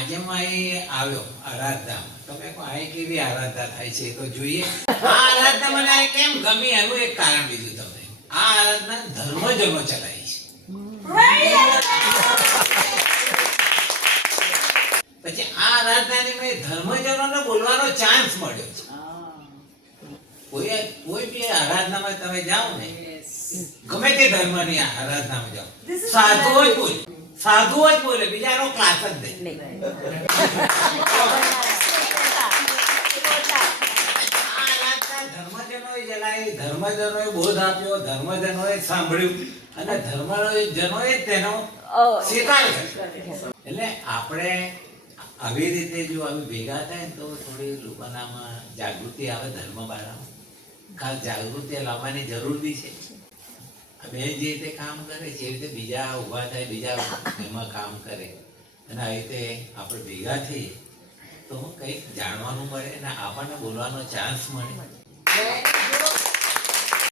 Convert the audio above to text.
આજે હું અહીં આવ્યો આરાધનામાં. તમે કહો અહીં કેવી આરાધના થાય છે એ તો જોઈએ. આ આરાધના મને અહીં કેમ ગમી એનું એક કારણ બીજું તમને. આ આરાધના ધર્મજનો ચલાવી છે. પછી આ આરાધનાની મેં ધર્મજનોને બોલવાનો ચાન્સ મળ્યો છે. કોઈ બી આરાધનામાં તમે જાઓ ને, ગમે તે ધર્મની આરાધનામાં જાઓ, સાધુઓ જ બોલે, સાધુઓ જ બોલે, બીજાનો ક્લાસ જ નહીં. ધર્મજનોએ જણાવી, ધર્મજનોએ બોધ આપ્યો, ધર્મજનોએ સાંભળ્યું અને ધર્મજનોએ તેનો સ્વીકાર કર્યો. એટલે આપણે આવી રીતે જો આવી ભેગા થાય ને તો થોડી લોકોનામાં જાગૃતિ આવે. ધર્મ બારામાં ખાસ જાગૃતિ લાવવાની જરૂર બી છે. અમે જે રીતે કામ કરે છે એ રીતે બીજા ઊભા થાય, બીજા એમાં કામ કરે અને આવી રીતે આપણે ભેગા થઈએ તો કંઈક જાણવાનું મળે અને આપણને બોલવાનો ચાન્સ મળે.